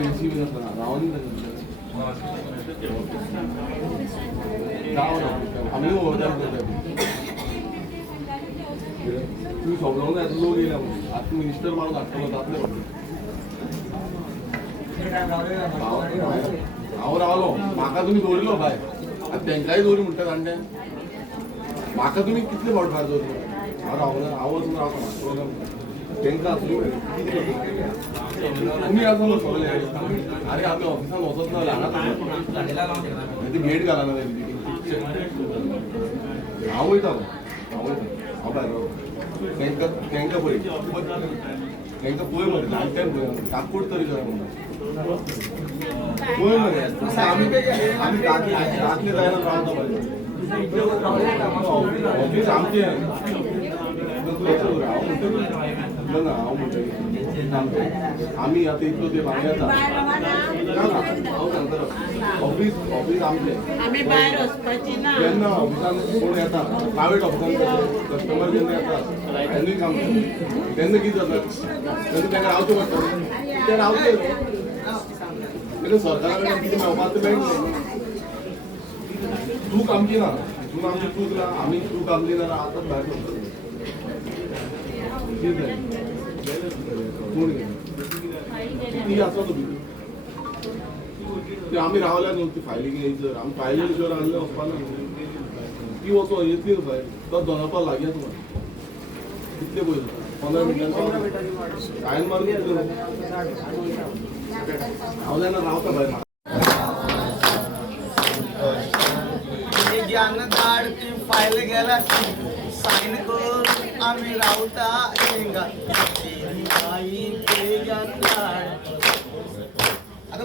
AC में ना रावण आम्ही तुम्ही सोडवून लो गेला आता मिनिस्टर माणूस दाखवला जातले हांव रावलो म्हाका तुम्ही दवरिलो भाय आतां तेंकाय दवरी म्हणटा जाणटे म्हाका तुम्ही कितले फावट भायर दवरलो हांव रावना हांव वचून रावता तेंकां आसली तुमी आसलो सगळे अरे आमी ऑफिसान वचत ना हांगा गेट घालना हांव वयतालो हांव भायर रावता तेंकां पळय तेंकां पळय मरे जाणट्यांक पळय काकूट तरी करा म्हणटा पळय मरे आमी रातले जायना रावता मरे ऑफिस आमचें हांव म्हणटा आमी आतां इतलो ते भायर येता हांव सांगता ऑफिस आमचें आमी भायर वचपाची ना जेन्ना ऑफिसान कोण येता प्रायवेट ऑफिसान कस्टमर जेन्ना येता तेन्ना काम तेन्ना कितें जाता तेन्ना ताका रावचें पडटा ते रावचे तेन्ना सरकारा कडल्यान कितें मेळपाक तें मेळटलें चूक आमची ना चूक आमची चूक ना आमी चूक आमची ना आतां भायर सरता कोण ती आसा तो ती आमी रावल्या न्हू ती फायलींग येयसर आमी फायलींग शिवाय रावले वचपाना ती वचो येतली भायर तो दोनापा लागीं आसा कितले पयस 15 मिनटांनी कांय मारून हांव जायना रावता भायर ज्ञानदार ती फायल गेला साइन करून आम्ही रावता हिंगा आई ते ज्ञानदार आता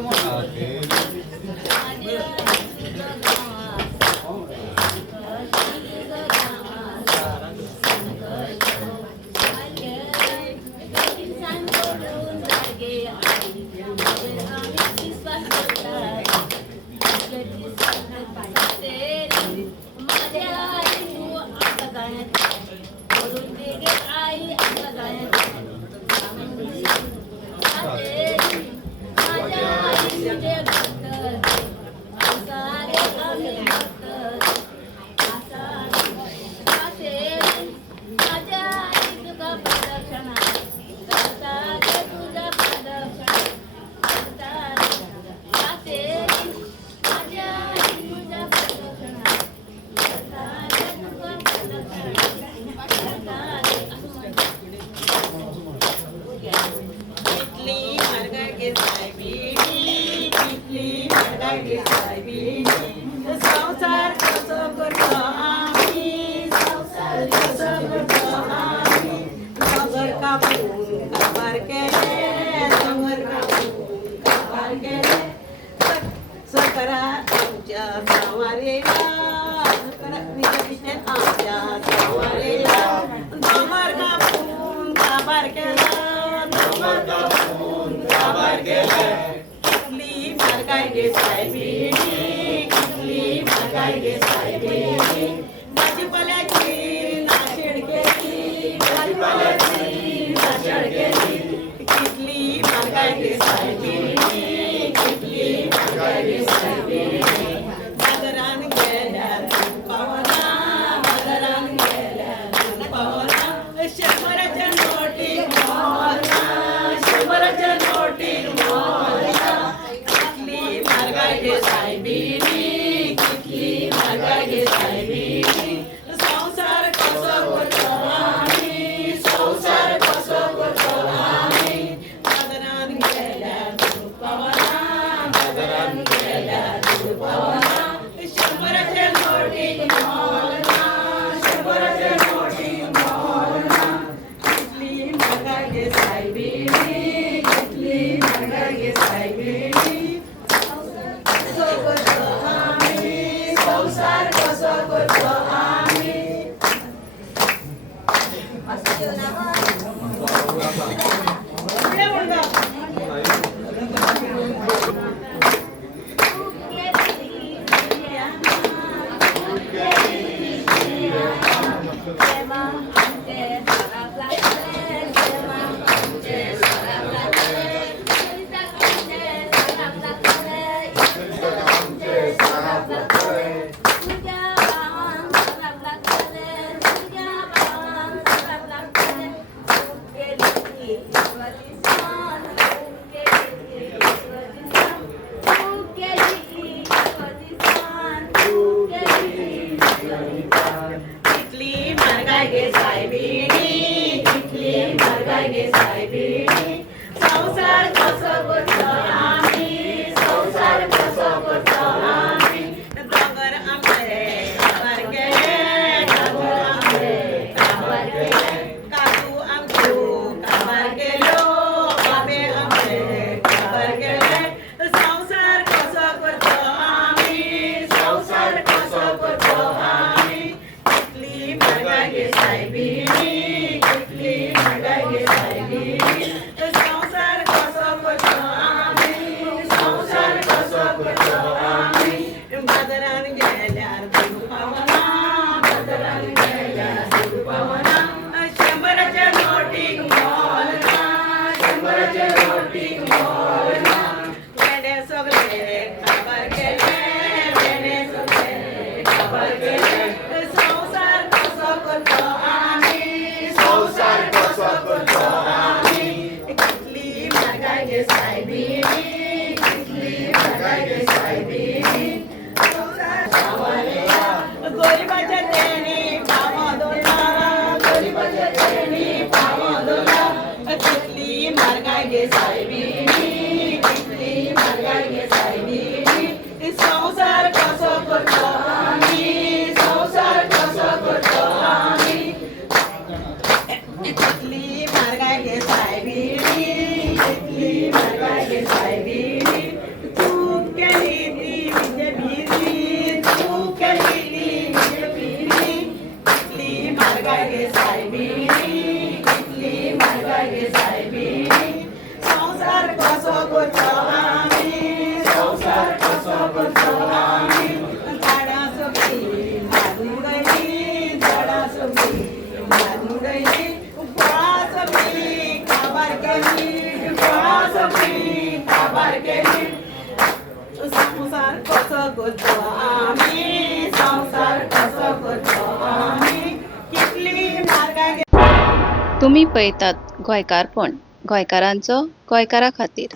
मारगाय गे सायबिणी कितली मारगाय गे सायबिणी संसार कसो करतो आमी संसार कसो करतो आमी दोंगर आमचे काबार गेले दोंगर आमचे काबार गेले काकू आमच्यो काबार गेल्यो बाबे आमचे काबार गेले संसार कसो करतो आमी संसार कसो करतो आमी कितली मारगाय गे सायबिणी कितली मारगाय गे सायबिणी संसार कसो करतो आमी संसार कसो करतो आमी बाजारान गेल्यार दूध पावना बाजारान गेल्यार दूध पावना शंबराच्या नोटीक मोल ना शंबराच्या नोटीक मोल ना वेडे सगळे काबार गेले वेडे सगळे काबार गेले संसार कसो करतो आमी संसार कसो करतो आमी कितली मारगाय गे सायबिणी कितली मारगाय गे सायबिणी गरीबाच्या तेणी पावो दोला गरीबाच्या तेणी पावो दोला कितली मारगाय गे सायबिणी कितली मारगाय गे सायबिणी संसार कसो करतो आमी संसार कसो करतो आमी कितली मारगाय गे सायबिणी कितली मारगाय गे सायबिणी तूं केली ती विद्या बिरी तूं केली ती विद्या बिरी कितली मारगाय गे सायबिणी कितली मारगाय गे सायबिणी संसार कसो करतो आमी संसार कसो करतो आमी झाडां सगळीं मारून उडयलीं झाडां सगळीं मारून उडयलीं फळां सगळीं काबार केलीं फळां सगळीं काबार केलीं संसार कसो करतो आमी संसार कसो करतो आमी कितली मारगाय गे तुम्ही पळयतात गोंयकारपण गोंयकारांचो गोंयकारा खातीर.